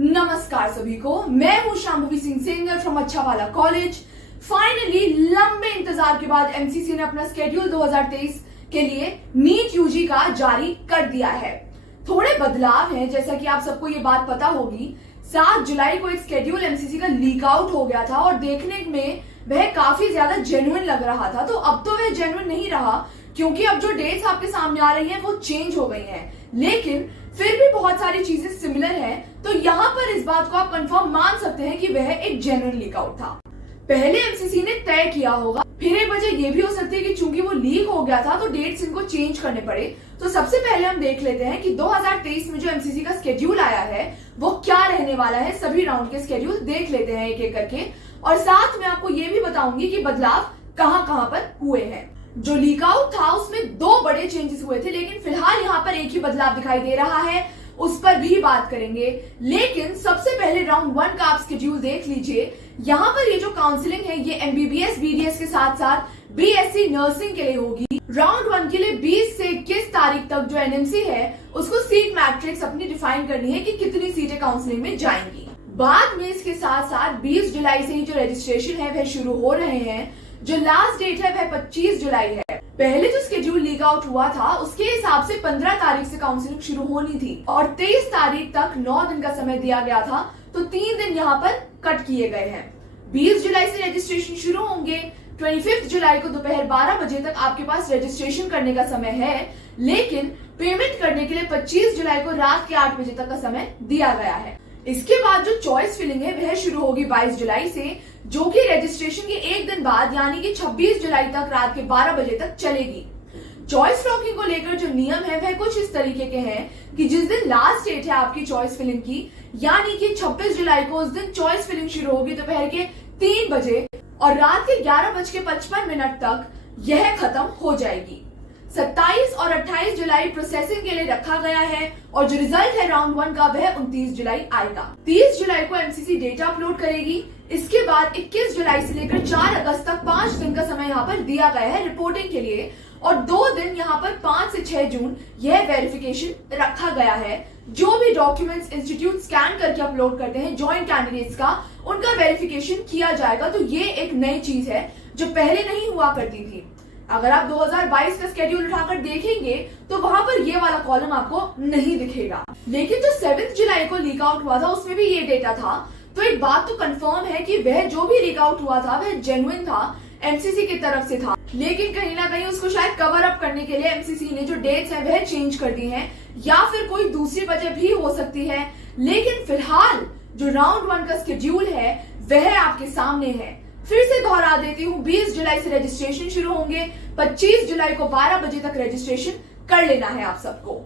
नमस्कार सभी को, मैं हूं Shambhavi Singh Sengar from Achhawala college. Finally लंबे इंतजार के बाद एमसीसी ने अपना स्केड्यूल 2023 के लिए नीट यूजी का जारी कर दिया है। थोड़े बदलाव हैं, जैसा कि आप सबको ये बात पता होगी। 7 जुलाई को एक स्केड्यूल एमसीसी का लीक आउट हो गया था और देखने में वह काफी ज्यादा जेन्युइन लग रहा था। तो अब तो वह जेन्युइन नहीं रहा, क्योंकि अब जो डेट्स आपके सामने आ रही हैं वो चेंज हो गई हैं। लेकिन फिर भी बहुत सारी चीजें सिमिलर हैं, तो यहाँ पर इस बात को आप कंफर्म मान सकते हैं कि वह एक जेन्युइन लीक आउट था। पहले एमसीसी ने तय किया होगा, फिर एक वजह ये भी हो सकती है कि चूंकि वो लीक हो गया था तो डेट्स इनको चेंज करने पड़े। तो सबसे पहले हम देख लेते हैं कि 2023 में जो एमसीसी का स्केड्यूल आया है वो क्या रहने वाला है। सभी राउंड के स्केड्यूल देख लेते हैं एक एक करके, और साथ में आपको ये भी बताऊंगी कि बदलाव कहां कहां पर हुए हैं। जो लीक आउट था उसमें 2 बड़े चेंजेस हुए थे, लेकिन फिलहाल यहाँ पर एक ही बदलाव दिखाई दे रहा है, उस पर भी बात करेंगे। लेकिन सबसे पहले राउंड 1 का आप स्केड्यूल देख लीजिए। यहाँ पर ये जो काउंसलिंग है ये एमबीबीएस बीडीएस के साथ साथ बीएससी नर्सिंग के लिए होगी। राउंड 1 के लिए 20 से 21 तारीख तक जो एनएमसी है उसको सीट मैट्रिक्स अपनी डिफाइन करनी है कि कितनी सीटें काउंसलिंग में जाएंगी। बाद में इसके साथ साथ 20 जुलाई से ही जो रजिस्ट्रेशन है वह शुरू हो रहे हैं। जो लास्ट डेट है वह 25 जुलाई है। पहले जो स्केड्यूल लीक आउट हुआ था उसके हिसाब से 15 तारीख से काउंसलिंग शुरू होनी थी और 23 तारीख तक 9 दिन का समय दिया गया था, तो 3 दिन यहाँ पर कट किए गए हैं। 20 जुलाई से रजिस्ट्रेशन शुरू होंगे। 25 जुलाई को दोपहर 12 बजे तक आपके पास रजिस्ट्रेशन करने का समय है, लेकिन पेमेंट करने के लिए 25 जुलाई को रात के 8 बजे तक का समय दिया गया है। इसके बाद जो चॉइस फिलिंग है वह शुरू होगी 22 जुलाई से, जो कि रजिस्ट्रेशन के एक दिन बाद यानी कि 26 जुलाई तक रात के 12 बजे तक चलेगी। चॉइस लॉकिंग को लेकर जो नियम है वह कुछ इस तरीके के हैं कि जिस दिन लास्ट डेट है आपकी चॉइस फिलिंग की, यानी कि 26 जुलाई को, उस दिन चॉइस फिलिंग शुरू होगी दोपहर के 3 बजे और रात के 11:55 तक यह खत्म हो जाएगी। 27 और 28 जुलाई प्रोसेसिंग के लिए रखा गया है और जो रिजल्ट है राउंड 1 का वह 29 जुलाई आएगा। 30 जुलाई को एमसीसी डेटा अपलोड करेगी। इसके बाद 21 जुलाई से लेकर 4 अगस्त तक 5 दिन का समय यहाँ पर दिया गया है रिपोर्टिंग के लिए, और 2 दिन यहाँ पर 5 से 6 जून यह वेरिफिकेशन रखा गया है। जो भी डॉक्यूमेंट्स इंस्टीट्यूट स्कैन करके अपलोड करते हैं ज्वाइंट कैंडिडेट्स का, उनका वेरिफिकेशन किया जाएगा। तो ये एक नई चीज है जो पहले नहीं हुआ करती थी। अगर आप 2022 का स्केड्यूल उठाकर देखेंगे तो वहां पर ये वाला कॉलम आपको नहीं दिखेगा। लेकिन जो 7 जुलाई को लीक आउट हुआ था उसमें भी ये डेटा था। तो एक बात तो कंफर्म है कि वह जो भी लीक आउट हुआ था वह जेन्युइन था, एमसीसी की तरफ से था। लेकिन कहीं ना कहीं उसको शायद कवर अप करने के लिए एमसीसी ने जो डेट्स हैं वह चेंज कर दी हैं, या फिर कोई दूसरी वजह भी हो सकती है। लेकिन फिलहाल जो राउंड 1 का स्केड्यूल है वह आपके सामने है। फिर से दोहरा देती हूँ, 20 जुलाई से रजिस्ट्रेशन शुरू होंगे। 25 जुलाई को 12 बजे तक रजिस्ट्रेशन कर लेना है आप सबको।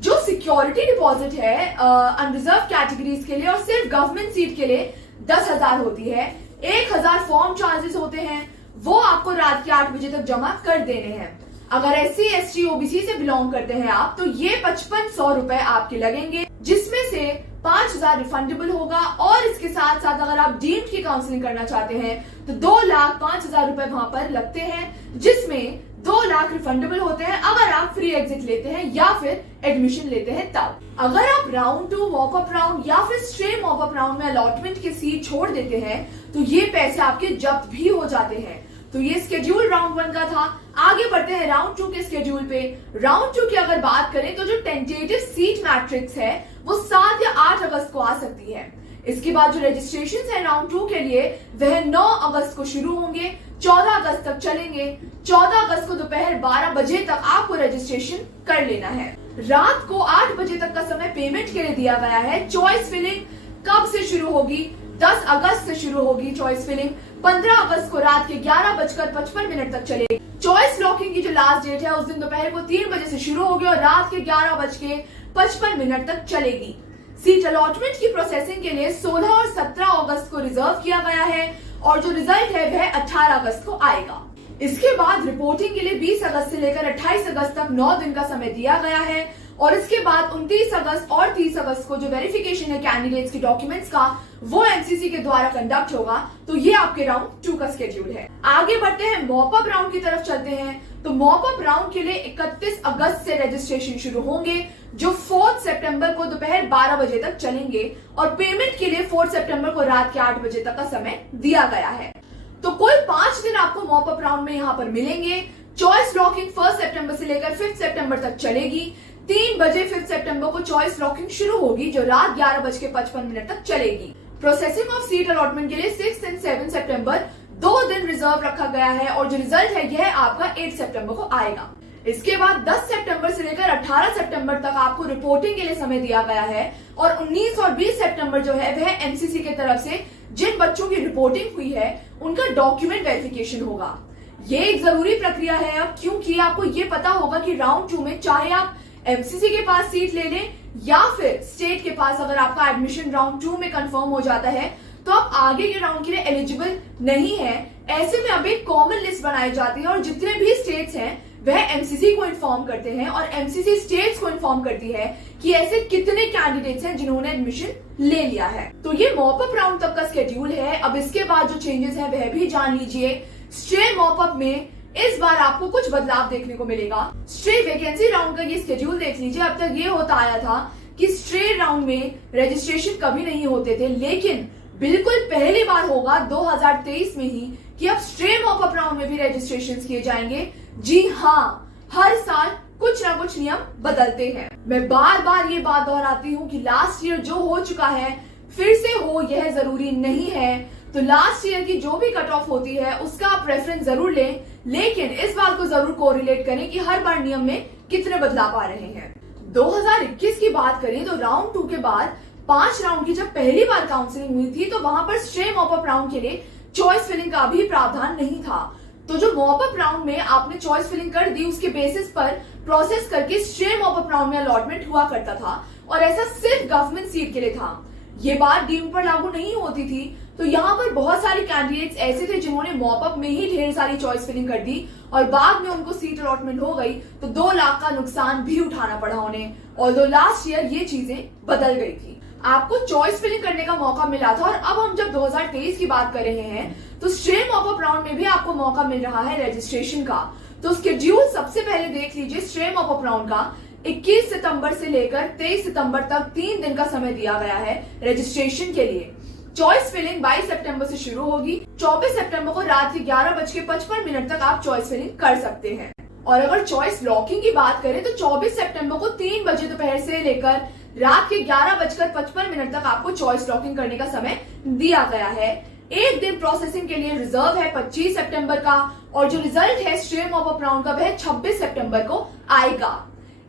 जो सिक्योरिटी डिपॉजिट है अनरिजर्व कैटेगरीज के लिए और सिर्फ गवर्नमेंट सीट के लिए 10,000 होती है। 1,000 फॉर्म चार्जेस होते हैं, वो आपको रात के 8 बजे तक जमा कर देने हैं। अगर SC ST OBC से बिलोंग करते हैं आप, तो ये 5500 रुपए आपके लगेंगे, जिसमें से 5,000 रिफंडेबल होगा। और इसके साथ साथ अगर आप डीम्ड की काउंसलिंग करना चाहते हैं तो 2,05,000 रुपए वहां पर लगते हैं, जिसमें 2 लाख रिफंडेबल होते हैं अगर आप फ्री एग्जिट लेते हैं या फिर एडमिशन लेते हैं तब। अगर आप राउंड 2 वॉकअप राउंड या फिर स्ट्रेम वॉकअप राउंड में अलॉटमेंट की सीट छोड़ देते हैं तो ये पैसे आपके जब्त भी हो जाते हैं। तो ये स्केड्यूल राउंड 1 का था। आगे बढ़ते हैं राउंड 2 के स्केड्यूल पे। राउंड 2 की अगर बात करें तो जो टेंटेटिव सीट मैट्रिक्स है वो 7 या 8 अगस्त को आ सकती है। इसके बाद जो रजिस्ट्रेशन है राउंड 2 के लिए वह 9 अगस्त को शुरू होंगे, 14 अगस्त तक चलेंगे। 14 अगस्त को दोपहर 12 बजे तक आपको रजिस्ट्रेशन कर लेना है। रात को 8 बजे तक का समय पेमेंट के लिए दिया गया है। चॉइस फिलिंग कब से शुरू होगी? 10 अगस्त से शुरू होगी चॉइस फिलिंग। 15 अगस्त को रात के 11:55 तक चलेगी। चॉइस लॉकिंग की जो लास्ट डेट है उस दिन दोपहर को 3 बजे से शुरू होगी और रात के 11:55 तक चलेगी। सीट अलॉटमेंट की प्रोसेसिंग के लिए 16 और 17 अगस्त को रिजर्व किया गया है और जो रिजल्ट है वह 18 अगस्त को आएगा। इसके बाद रिपोर्टिंग के लिए 20 अगस्त से लेकर 28 अगस्त तक 9 दिन का समय दिया गया है और इसके बाद 29 अगस्त और 30 अगस्त को जो वेरिफिकेशन है कैंडिडेट्स के डॉक्यूमेंट्स का वो एमसीसी के द्वारा कंडक्ट होगा। तो ये आपके राउंड 2 का स्केड्यूल है। आगे बढ़ते हैं, मॉपअप राउंड की तरफ चलते हैं। तो मॉप अप राउंड के लिए 31 अगस्त से रजिस्ट्रेशन शुरू होंगे, जो 4 सितंबर को दोपहर 12 बजे तक चलेंगे और पेमेंट के लिए 4 सितंबर को रात के 8 बजे तक का समय दिया गया है। तो कुल 5 दिन आपको मॉप अप राउंड में यहाँ पर मिलेंगे। चॉइस लॉकिंग 1 सितंबर से लेकर 5 सितंबर तक चलेगी। 3 बजे 5 सितंबर को चॉइस लॉकिंग शुरू होगी, जो रात 11:55 तक चलेगी। प्रोसेसिंग ऑफ सीट अलॉटमेंट के लिए 6 और 7 सितंबर 2 दिन रिजर्व रखा गया है और जो रिजल्ट है यह आपका 8 सितंबर को आएगा। इसके बाद 10 सितंबर से लेकर 18 सितंबर तक आपको रिपोर्टिंग के लिए समय दिया गया है और 19 और 20 सितंबर जो है वह एमसीसी की तरफ से जिन बच्चों की रिपोर्टिंग हुई है उनका डॉक्यूमेंट वेरिफिकेशन होगा। ये एक जरूरी प्रक्रिया है अब, क्योंकि आपको ये पता होगा कि राउंड 2 में चाहे आप एमसीसी के पास सीट ले लें या फिर स्टेट के पास, अगर आपका एडमिशन राउंड 2 में कंफर्म हो जाता है तो आप आगे के राउंड के लिए एलिजिबल नहीं है। ऐसे में अब एक कॉमन लिस्ट बनाई जाती है और जितने भी स्टेट्स हैं वह एमसीसी को इन्फॉर्म करते हैं और एमसीसी स्टेट्स को इन्फॉर्म करती है कि ऐसे कितने कैंडिडेट्स हैं जिन्होंने एडमिशन ले लिया है। तो ये मॉप अप राउंड तक का स्केड्यूल है। अब इसके बाद जो चेंजेस है वह भी जान लीजिए। स्ट्रे मॉप अप में इस बार आपको कुछ बदलाव देखने को मिलेगा। स्ट्रे वैकेंसी राउंड का ये स्केड्यूल देख लीजिए। अब तक ये होता आया था कि स्ट्रे राउंड में रजिस्ट्रेशन कभी नहीं होते थे, लेकिन बिल्कुल पहली बार होगा 2023 में ही कि अब स्ट्रे मॉप अप राउंड में भी रजिस्ट्रेशन किए जाएंगे। जी हाँ, हर साल कुछ ना कुछ नियम बदलते हैं। मैं बार बार ये बात दोहराती हूँ कि लास्ट ईयर जो हो चुका है फिर से हो यह जरूरी नहीं है। तो लास्ट ईयर की जो भी कट ऑफ होती है उसका आप रेफरेंस जरूर लें, लेकिन इस बात को जरूर कोरिलेट करें कि हर बार नियम में कितने बदलाव आ रहे हैं। 2021 की बात करें तो राउंड 2 के बाद 5 राउंड की जब पहली बार काउंसलिंग हुई थी तो वहां पर स्ट्रे मॉप अप राउंड के लिए चॉइस फिलिंग का भी प्रावधान नहीं था। तो जो मॉप अप राउंड में आपने चॉइस फिलिंग कर दी उसके बेसिस पर प्रोसेस करके स्ट्रे मॉप अप राउंड में अलॉटमेंट हुआ करता था और ऐसा सिर्फ गवर्नमेंट सीट के लिए था। ये बात डीम पर लागू नहीं होती थी। तो यहाँ पर बहुत सारे कैंडिडेट्स ऐसे थे जिन्होंने मॉप अप में ही ढेर सारी चॉइस फिलिंग कर दी और बाद में उनको सीट अलॉटमेंट हो गई तो 2 लाख का नुकसान भी उठाना पड़ा उन्हें। और लास्ट ईयर ये चीजें बदल गई थी, आपको चॉइस फिलिंग करने का मौका मिला था। और अब हम जब 2023 की बात कर रहे हैं तो स्ट्रे मॉप अप राउंड में भी आपको मौका मिल रहा है रजिस्ट्रेशन का। तो स्केड्यूल सबसे पहले देख लीजिए। स्ट्रे मॉप अप राउंड का 21 सितंबर से लेकर 23 सितंबर तक 3 दिन का समय दिया गया है रजिस्ट्रेशन के लिए। चॉइस फिलिंग 22 सितंबर से शुरू होगी। 24 सितंबर को रात के 11:55 तक आप चॉइस फिलिंग कर सकते हैं। और अगर चॉइस लॉकिंग की बात करें तो 24 सितंबर को 3 बजे दोपहर से लेकर रात के 11:55 तक आपको चॉइस लॉकिंग करने का समय दिया गया है। एक दिन प्रोसेसिंग के लिए रिजर्व है 25 सितंबर का और जो रिजल्ट है स्ट्रे मॉप अप राउंड का वह 26 सितंबर को आएगा।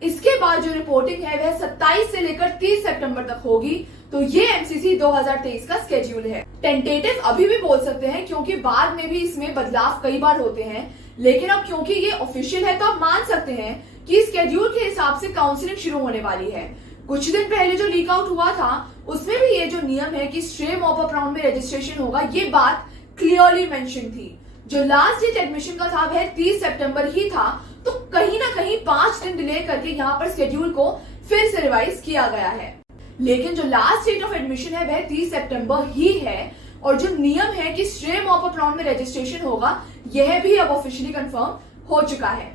इसके बाद जो रिपोर्टिंग है वह 27 से लेकर 30 सितंबर तक होगी। तो ये एमसीसी 2023 का स्केड्यूल है। टेंटेटिव अभी भी बोल सकते हैं क्योंकि बाद में भी इसमें बदलाव कई बार होते हैं, लेकिन अब क्योंकि ये ऑफिशियल है तो आप मान सकते हैं कि स्केड्यूल के हिसाब से काउंसलिंग शुरू होने वाली है। कुछ दिन पहले जो लीक आउट हुआ था उसमें भी ये जो नियम है कि स्ट्रे मॉप अप राउंड में रजिस्ट्रेशन होगा, ये बात क्लियरली मेंशन थी। जो लास्ट डेट एडमिशन का था वह 30 सितंबर ही था, तो कहीं ना कहीं 5 दिन डिले करके यहाँ पर स्केड्यूल को फिर से रिवाइज किया गया है। लेकिन जो लास्ट डेट ऑफ एडमिशन है वह 30 सितंबर ही है और जो नियम है कि स्ट्रे मॉप अप राउंड में रजिस्ट्रेशन होगा यह भी अब ऑफिशियली कंफर्म हो चुका है।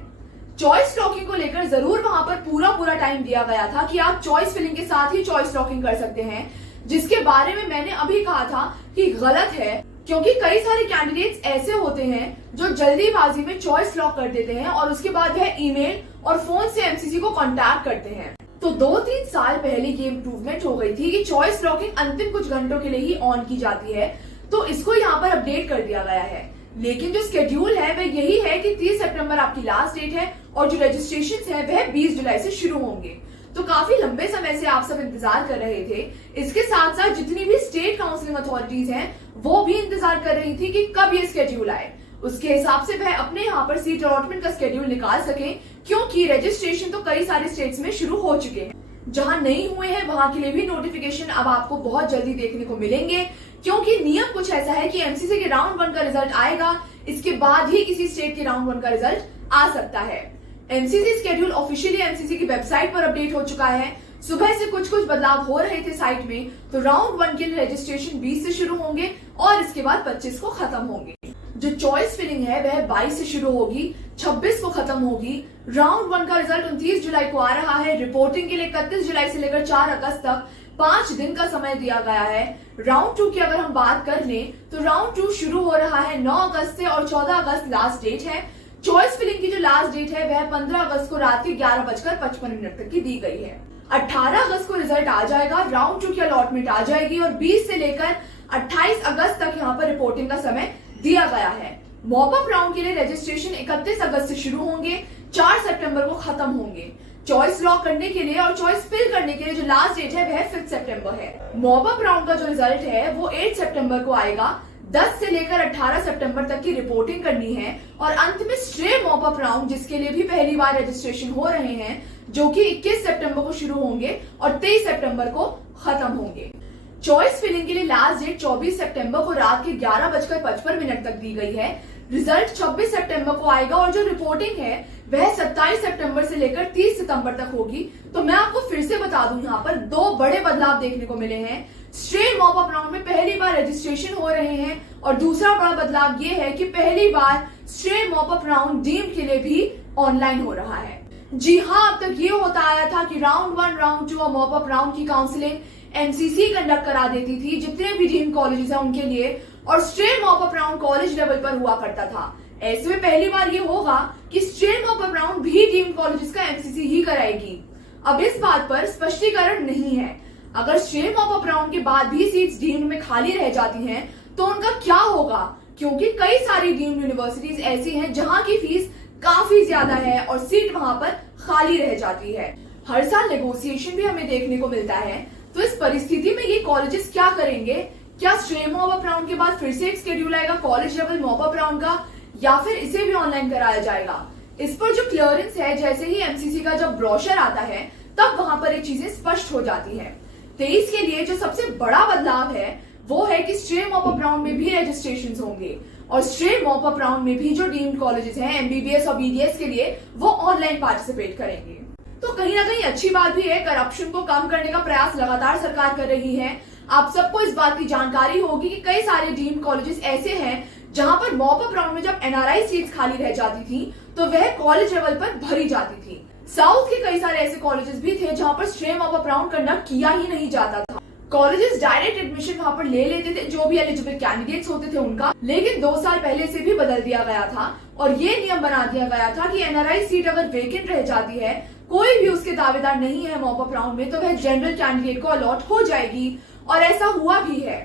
चॉइस लॉकिंग को लेकर जरूर वहां पर पूरा टाइम दिया गया था कि आप चॉइस फिलिंग के साथ ही चॉइस लॉकिंग कर सकते हैं, जिसके बारे में मैंने अभी कहा था कि गलत है, क्योंकि कई सारे कैंडिडेट्स ऐसे होते हैं जो जल्दीबाजी में चॉइस लॉक कर देते हैं और उसके बाद वह ईमेल और फोन से एमसीसी को कांटेक्ट करते हैं। तो 2-3 साल पहले ये इम्प्रूवमेंट हो गई थी कि चॉइस लॉकिंग अंतिम कुछ घंटों के लिए ही ऑन की जाती है, तो इसको यहाँ पर अपडेट कर दिया गया है। लेकिन जो स्केड्यूल है वह यही है कि 30 सितंबर आपकी लास्ट डेट है और जो रजिस्ट्रेशन है वह 20 जुलाई से शुरू होंगे। तो काफी लंबे समय से आप सब इंतजार कर रहे थे। इसके साथ साथ जितनी भी स्टेट काउंसलिंग अथॉरिटीज हैं वो भी इंतजार कर रही थी कि कब ये स्केड्यूल आए, उसके हिसाब से वह अपने यहाँ पर सीट अलॉटमेंट का स्केड्यूल निकाल सके, क्योंकि रजिस्ट्रेशन तो कई सारे स्टेट्स में शुरू हो चुके हैं। जहां नहीं हुए हैं वहां के लिए भी नोटिफिकेशन अब आपको बहुत जल्दी देखने को मिलेंगे, क्योंकि नियम कुछ ऐसा है कि एमसीसी के राउंड 1 का रिजल्ट आएगा, इसके बाद ही किसी स्टेट के राउंड 1 का रिजल्ट आ सकता है। एमसीसी स्केड्यूल ऑफिशियली एमसीसी की वेबसाइट पर अपडेट हो चुका है। सुबह से कुछ बदलाव हो रहे थे साइट में। तो राउंड 1 के लिए रजिस्ट्रेशन 20 से शुरू होंगे और इसके बाद 25 को खत्म होंगे। जो चॉइस फिलिंग है वह 22 से शुरू होगी, 26 को खत्म होगी। राउंड 1 का रिजल्ट 29 जुलाई को आ रहा है। रिपोर्टिंग के लिए 31 जुलाई से लेकर 4 अगस्त तक 5 दिन का समय दिया गया है। राउंड 2 की अगर हम बात कर लें तो राउंड 2 शुरू हो रहा है 9 अगस्त से और 14 अगस्त लास्ट डेट है। चॉइस फिलिंग की जो लास्ट डेट है वह 15 अगस्त को रात के 11:55 तक की दी गई है। 18 अगस्त को रिजल्ट आ जाएगा, राउंड 2 की अलॉटमेंट आ जाएगी और 20 से लेकर 28 अगस्त तक यहाँ पर रिपोर्टिंग का समय दिया गया है। मॉप अप राउंड के लिए रजिस्ट्रेशन 31 अगस्त से शुरू होंगे, 4 सितंबर को खत्म होंगे। चॉइस लॉक करने के लिए और चॉइस फिल करने के लिए जो लास्ट डेट है वह 5 सितंबर है। मॉप अप राउंड का जो रिजल्ट है वो 8 सितंबर को आएगा। 10 से लेकर 18 सितंबर तक की रिपोर्टिंग करनी है और अंत में स्ट्रे मॉप अप राउंड जिसके लिए भी पहली बार रजिस्ट्रेशन हो रहे हैं, जो कि 21 सितंबर को शुरू होंगे और 23 सितंबर को खत्म होंगे। चॉइस फिलिंग के लिए लास्ट डेट 24 सितंबर को रात के 11:55 तक दी गई है। रिजल्ट 26 सितंबर को आएगा और जो रिपोर्टिंग है वह 27 सितंबर से लेकर 30 सितंबर तक होगी। तो मैं आपको फिर से बता दूं, यहाँ पर 2 बड़े बदलाव देखने को मिले हैं। स्ट्रे मॉप अप राउंड में पहली बार रजिस्ट्रेशन हो रहे हैं और दूसरा बड़ा बदलाव ये है कि पहली बार stray mop up round deemed के लिए भी ऑनलाइन हो रहा है। जी हाँ, अब तक ये होता आया था कि राउंड 1, राउंड 2 और मॉप अप राउंड की काउंसलिंग एमसीसी कंडक्ट करा देती थी जितने भी डीम्ड कॉलेजेस हैं उनके लिए, और stray mop up round college level पर हुआ करता था। ऐसे में पहली बार ये होगा कि स्ट्रे मॉप अप राउंड भी डीम्ड कॉलेजेस का एमसीसी ही कराएगी। अब इस बात पर स्पष्टीकरण नहीं है। अगर स्ट्रे मॉप अप राउंड के बाद भी सीट्स डीम्ड में खाली रह जाती हैं तो उनका क्या होगा, क्योंकि कई सारी डीम्ड यूनिवर्सिटीज ऐसी हैं जहां की फीस काफी ज्यादा है और सीट वहां पर खाली रह जाती है। हर साल नेगोशिएशन भी हमें देखने को मिलता है। तो इस परिस्थिति में ये कॉलेजेस क्या करेंगे? क्या स्ट्रे मॉप अप राउंड के बाद फिर से एक शेड्यूल आएगा college level mop up round का, या फिर इसे भी ऑनलाइन कराया जाएगा? इस पर जो क्लियरेंस है, जैसे ही एमसीसी का जब ब्रोशर आता है तब वहां पर ये चीजें स्पष्ट हो जाती है। 23 के लिए जो सबसे बड़ा बदलाव है वो है कि स्ट्रे मॉप अप राउंड में भी रजिस्ट्रेशन होंगे और स्ट्रे मॉप अप राउंड में भी जो डीम्ड कॉलेजेस हैं एमबीबीएस और बीडीएस के लिए वो ऑनलाइन पार्टिसिपेट करेंगे। तो कहीं ना कहीं अच्छी बात भी है, करप्शन को कम करने का प्रयास लगातार सरकार कर रही है। आप सबको इस बात की जानकारी होगी कि कई सारे डीम्ड कॉलेजेस ऐसे हैं जहां पर मॉप अप राउंड में जब एनआरआई सीट्स खाली रह जाती थी तो वह कॉलेज लेवल पर भरी जाती थी। साउथ के कई सारे ऐसे कॉलेजेस भी थे जहां पर stray mop up round conduct किया ही नहीं जाता था। कॉलेजेस डायरेक्ट एडमिशन वहां पर ले लेते थे जो भी एलिजिबल कैंडिडेट्स होते थे उनका, लेकिन 2 साल पहले से भी बदल दिया गया था और ये नियम बना दिया गया था कि एनआरआई सीट अगर वेकेंट रह जाती है, कोई भी उसके दावेदार नहीं है मॉप अप राउंड में, तो वह जनरल कैंडिडेट को अलॉट हो जाएगी और ऐसा हुआ भी है।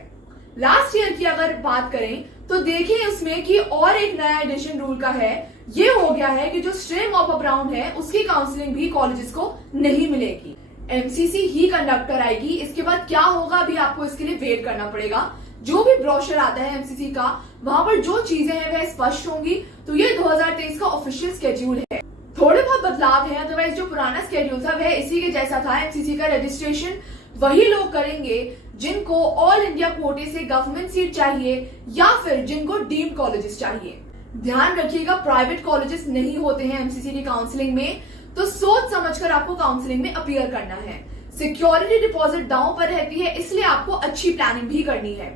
लास्ट ईयर की अगर बात करें तो देखें उसमें कि और एक नया एडिशन रूल का है। ये हो गया है कि जो स्ट्रे मॉप अप राउंड है उसकी काउंसलिंग भी कॉलेजेस को नहीं मिलेगी, एमसीसी ही कंडक्ट कराएगी। इसके बाद क्या होगा अभी आपको इसके लिए वेट करना पड़ेगा। जो भी ब्रोशर आता है एमसीसी का वहां पर जो चीजें हैं वह स्पष्ट होंगी। तो ये 2023 का ऑफिशियल स्केड्यूल है। थोड़े बहुत बदलाव है, अदरवाइज जो पुराना स्केड्यूल था वह इसी के जैसा था। एमसीसी का रजिस्ट्रेशन वही लोग करेंगे जिनको ऑल इंडिया कोटे से गवर्नमेंट सीट चाहिए या फिर जिनको डीम्ड कॉलेजेस चाहिए। ध्यान रखिएगा, प्राइवेट कॉलेजेस नहीं होते हैं एमसीसी की काउंसलिंग में, तो सोच समझकर आपको काउंसलिंग में अपीयर करना है। सिक्योरिटी डिपॉजिट दांव पर रहती है, इसलिए आपको अच्छी प्लानिंग भी करनी है।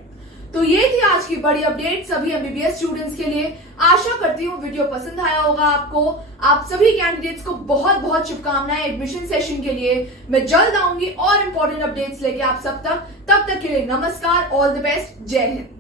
तो ये थी आज की बड़ी अपडेट सभी एमबीबीएस स्टूडेंट्स के लिए। आशा करती हूँ वीडियो पसंद आया होगा आपको। आप सभी कैंडिडेट्स को बहुत बहुत शुभकामनाएं एडमिशन सेशन के लिए। मैं जल्द आऊंगी और इंपॉर्टेंट अपडेट्स लेके आप सब तक। तब तक के लिए नमस्कार, ऑल द बेस्ट, जय हिंद।